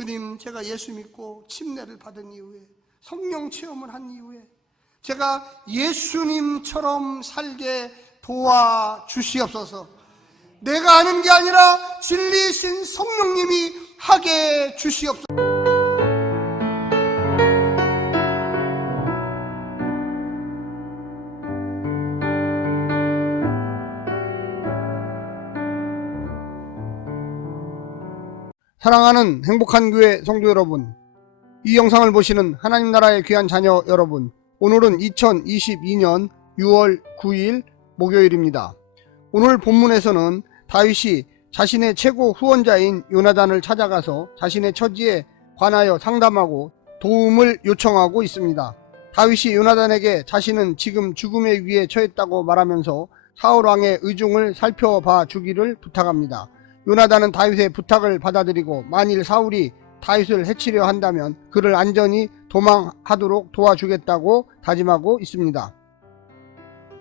주님, 제가 예수 믿고 침례를 받은 이후에, 성령 체험을 한 이후에 제가 예수님처럼 살게 도와주시옵소서. 내가 하는 게 아니라 진리이신 성령님이 하게 주시옵소서. 사랑하는 행복한 교회 성도 여러분, 이 영상을 보시는 하나님 나라의 귀한 자녀 여러분, 오늘은 2022년 6월 9일 목요일입니다. 오늘 본문에서는 다윗이 자신의 최고 후원자인 요나단을 찾아가서 자신의 처지에 관하여 상담하고 도움을 요청하고 있습니다. 다윗이 요나단에게 자신은 지금 죽음의 위에 처했다고 말하면서 사울 왕의 의중을 살펴봐 주기를 부탁합니다. 요나단은 다윗의 부탁을 받아들이고 만일 사울이 다윗을 해치려 한다면 그를 안전히 도망하도록 도와주겠다고 다짐하고 있습니다.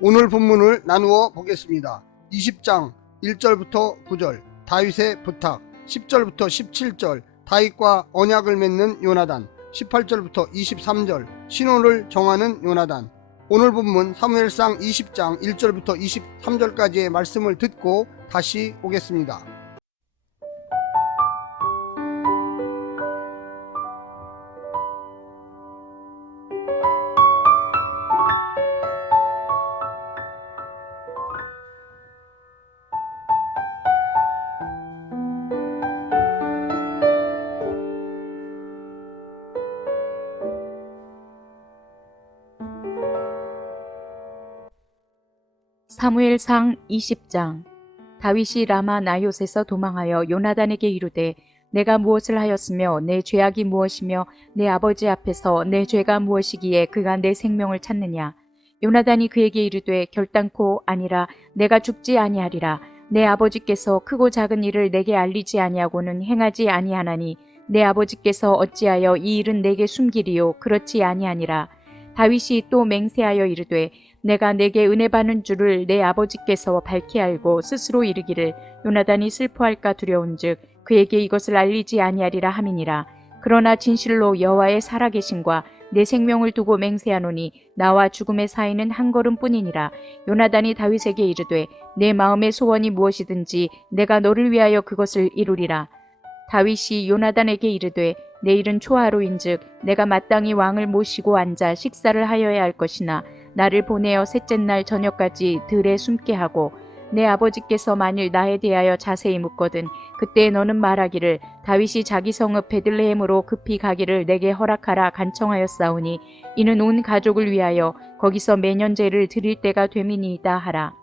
오늘 본문을 나누어 보겠습니다. 20장 1절부터 9절 다윗의 부탁, 10절부터 17절 다윗과 언약을 맺는 요나단, 18절부터 23절 신호를 정하는 요나단. 오늘 본문 사무엘상 20장 1절부터 23절까지의 말씀을 듣고 다시 오겠습니다. 사무엘상 20장. 다윗이 라마 나요스에서 도망하여 요나단에게 이르되 내가 무엇을 하였으며 내 죄악이 무엇이며 내 아버지 앞에서 내 죄가 무엇이기에 그가 내 생명을 찾느냐. 요나단이 그에게 이르되 결단코 아니라 내가 죽지 아니하리라. 내 아버지께서 크고 작은 일을 내게 알리지 아니하고는 행하지 아니하나니 내 아버지께서 어찌하여 이 일은 내게 숨기리요. 그렇지 아니하니라. 다윗이 또 맹세하여 이르되 내가 내게 은혜 받는 줄을 내 아버지께서 밝히 알고 스스로 이르기를 요나단이 슬퍼할까 두려운즉 그에게 이것을 알리지 아니하리라 함이니라. 그러나 진실로 여호와의 살아계심과 내 생명을 두고 맹세하노니 나와 죽음의 사이는 한 걸음뿐이니라. 요나단이 다윗에게 이르되 내 마음의 소원이 무엇이든지 내가 너를 위하여 그것을 이루리라. 다윗이 요나단에게 이르되 내일은 초하루인즉 내가 마땅히 왕을 모시고 앉아 식사를 하여야 할 것이나 나를 보내어 셋째 날 저녁까지 들에 숨게 하고 내 아버지께서 만일 나에 대하여 자세히 묻거든 그때 너는 말하기를 다윗이 자기 성읍 베들레헴으로 급히 가기를 내게 허락하라 간청하였사오니 이는 온 가족을 위하여 거기서 매년 제를 드릴 때가 됨이니이다 하라.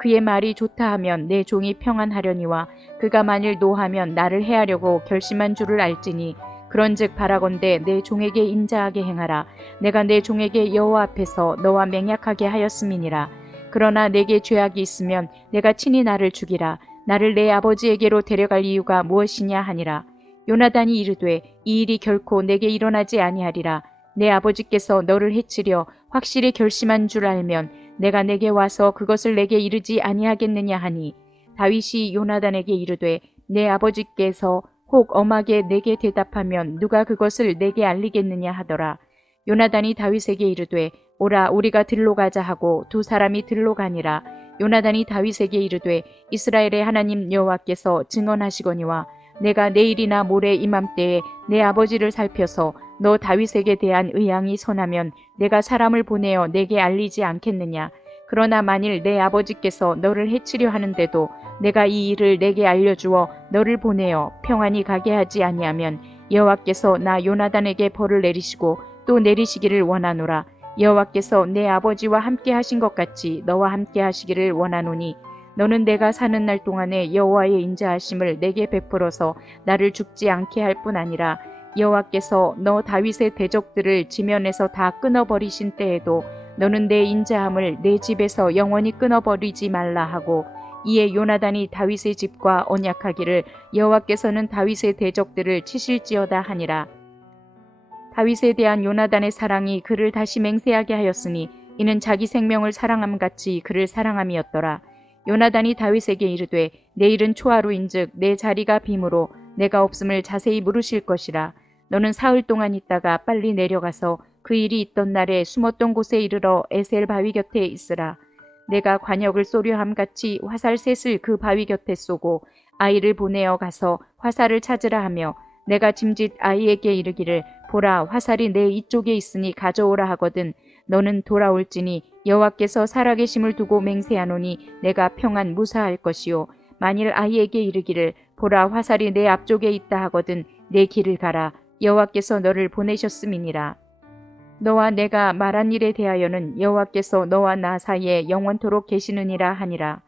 그의 말이 좋다 하면 내 종이 평안하려니와 그가 만일 노하면 나를 해하려고 결심한 줄을 알지니 그런즉 바라건대 내 종에게 인자하게 행하라. 내가 내 종에게 여호와 앞에서 너와 맹약하게 하였음이니라. 그러나 내게 죄악이 있으면 내가 친히 나를 죽이라. 나를 내 아버지에게로 데려갈 이유가 무엇이냐 하니라. 요나단이 이르되 이 일이 결코 내게 일어나지 아니하리라. 내 아버지께서 너를 해치려 확실히 결심한 줄 알면 내가 내게 와서 그것을 내게 이르지 아니하겠느냐 하니 다윗이 요나단에게 이르되 내 아버지께서 혹 엄하게 내게 대답하면 누가 그것을 내게 알리겠느냐 하더라. 요나단이 다윗에게 이르되 오라 우리가 들로 가자 하고 두 사람이 들로 가니라. 요나단이 다윗에게 이르되 이스라엘의 하나님 여호와께서 증언하시거니와 내가 내일이나 모레 이맘때에 내 아버지를 살펴서 너 다윗에게 대한 의향이 선하면 내가 사람을 보내어 내게 알리지 않겠느냐. 그러나 만일 내 아버지께서 너를 해치려 하는데도 내가 이 일을 내게 알려주어 너를 보내어 평안히 가게 하지 아니하면 여호와께서 나 요나단에게 벌을 내리시고 또 내리시기를 원하노라. 여호와께서 내 아버지와 함께 하신 것 같이 너와 함께 하시기를 원하노니 너는 내가 사는 날 동안에 여호와의 인자하심을 내게 베풀어서 나를 죽지 않게 할 뿐 아니라 여호와께서 너 다윗의 대적들을 지면에서 다 끊어버리신 때에도 너는 내 인자함을 내 집에서 영원히 끊어버리지 말라 하고 이에 요나단이 다윗의 집과 언약하기를 여호와께서는 다윗의 대적들을 치실지어다 하니라. 다윗에 대한 요나단의 사랑이 그를 다시 맹세하게 하였으니 이는 자기 생명을 사랑함 같이 그를 사랑함이었더라. 요나단이 다윗에게 이르되 내일은 초하루인즉 내 자리가 빔으로 내가 없음을 자세히 물으실 것이라. 너는 사흘 동안 있다가 빨리 내려가서 그 일이 있던 날에 숨었던 곳에 이르러 에셀 바위 곁에 있으라. 내가 관역을 쏘려 함같이 화살 셋을 그 바위 곁에 쏘고 아이를 보내어 가서 화살을 찾으라 하며 내가 짐짓 아이에게 이르기를 보라 화살이 내 이쪽에 있으니 가져오라 하거든 너는 돌아올지니 여호와께서 살아계심을 두고 맹세하노니 내가 평안 무사할 것이요 만일 아이에게 이르기를 보라 화살이 내 앞쪽에 있다 하거든 내 길을 가라 여호와께서 너를 보내셨음이니라. 너와 내가 말한 일에 대하여는 여호와께서 너와 나 사이에 영원토록 계시느니라 하니라.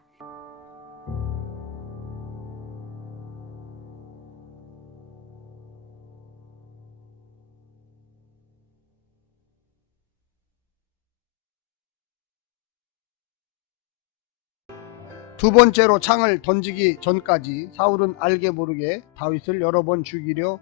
두 번째로 창을 던지기 전까지 사울은 알게 모르게 다윗을 여러 번 죽이려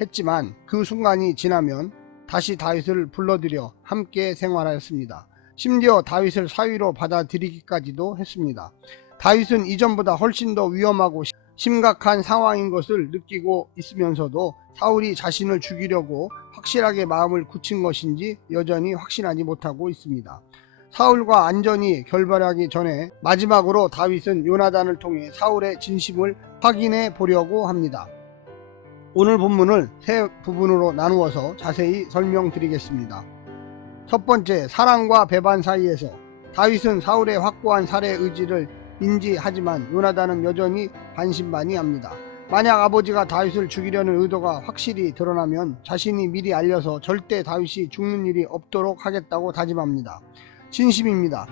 했지만 그 순간이 지나면 다시 다윗을 불러들여 함께 생활하였습니다. 심지어 다윗을 사위로 받아들이기까지도 했습니다. 다윗은 이전보다 훨씬 더 위험하고 심각한 상황인 것을 느끼고 있으면서도 사울이 자신을 죽이려고 확실하게 마음을 굳힌 것인지 여전히 확신하지 못하고 있습니다. 사울과 안전이 결별하기 전에 마지막으로 다윗은 요나단을 통해 사울의 진심을 확인해 보려고 합니다. 오늘 본문을 세 부분으로 나누어서 자세히 설명드리겠습니다. 첫 번째, 사랑과 배반 사이에서 다윗은 사울의 확고한 살해 의지를 인지하지만 요나단은 여전히 반신반의합니다. 만약 아버지가 다윗을 죽이려는 의도가 확실히 드러나면 자신이 미리 알려서 절대 다윗이 죽는 일이 없도록 하겠다고 다짐합니다. 진심입니다.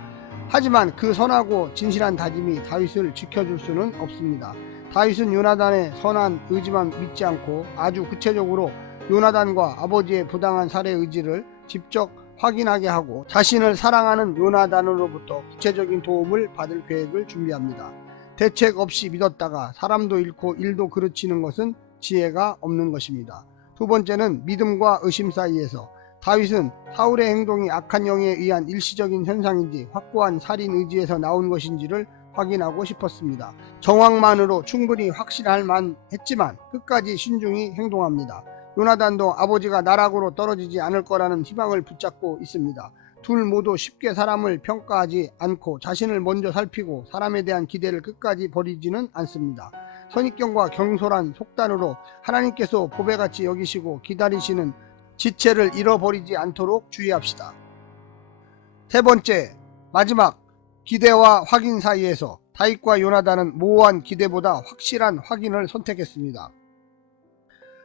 하지만 그 선하고 진실한 다짐이 다윗을 지켜줄 수는 없습니다. 다윗은 요나단의 선한 의지만 믿지 않고 아주 구체적으로 요나단과 아버지의 부당한 살해 의지를 직접 확인하게 하고 자신을 사랑하는 요나단으로부터 구체적인 도움을 받을 계획을 준비합니다. 대책 없이 믿었다가 사람도 잃고 일도 그르치는 것은 지혜가 없는 것입니다. 두 번째는 믿음과 의심 사이에서 다윗은 사울의 행동이 악한 영에 의한 일시적인 현상인지 확고한 살인 의지에서 나온 것인지를 확인하고 싶었습니다. 정황만으로 충분히 확신할 만했지만 끝까지 신중히 행동합니다. 요나단도 아버지가 나락으로 떨어지지 않을 거라는 희망을 붙잡고 있습니다. 둘 모두 쉽게 사람을 평가하지 않고 자신을 먼저 살피고 사람에 대한 기대를 끝까지 버리지는 않습니다. 선입견과 경솔한 속단으로 하나님께서 보배같이 여기시고 기다리시는 지체를 잃어버리지 않도록 주의합시다. 세 번째, 마지막 기대와 확인 사이에서 다윗과 요나단은 모호한 기대보다 확실한 확인을 선택했습니다.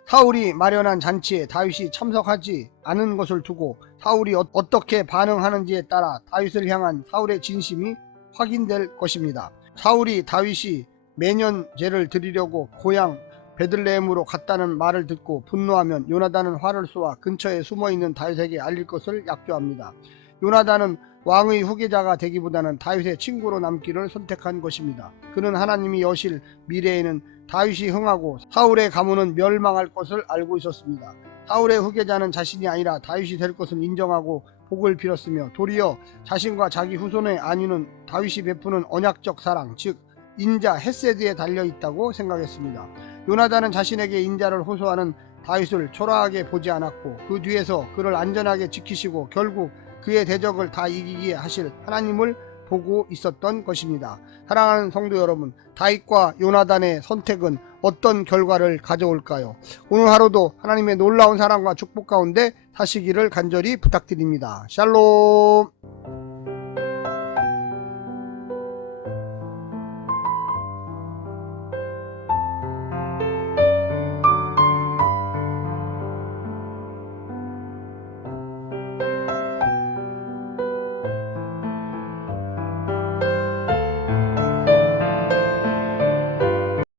사울이 마련한 잔치에 다윗이 참석하지 않은 것을 두고 사울이 어떻게 반응하는지에 따라 다윗을 향한 사울의 진심이 확인될 것입니다. 사울이 다윗이 매년 제를 드리려고 고향 베들레헴으로 갔다는 말을 듣고 분노하면 요나단은 활을 쏘아 근처에 숨어있는 다윗에게 알릴 것을 약조합니다. 요나단은 왕의 후계자가 되기보다는 다윗의 친구로 남기를 선택한 것입니다. 그는 하나님이 여실 미래에는 다윗이 흥하고 사울의 가문은 멸망할 것을 알고 있었습니다. 사울의 후계자는 자신이 아니라 다윗이 될 것을 인정하고 복을 빌었으며 도리어 자신과 자기 후손의 안위는 다윗이 베푸는 언약적 사랑, 즉 인자 헤세드에 달려있다고 생각했습니다. 요나단은 자신에게 인자를 호소하는 다윗을 초라하게 보지 않았고 그 뒤에서 그를 안전하게 지키시고 결국 그의 대적을 다 이기게 하실 하나님을 보고 있었던 것입니다. 사랑하는 성도 여러분, 다윗과 요나단의 선택은 어떤 결과를 가져올까요? 오늘 하루도 하나님의 놀라운 사랑과 축복 가운데 사시기를 간절히 부탁드립니다. 샬롬.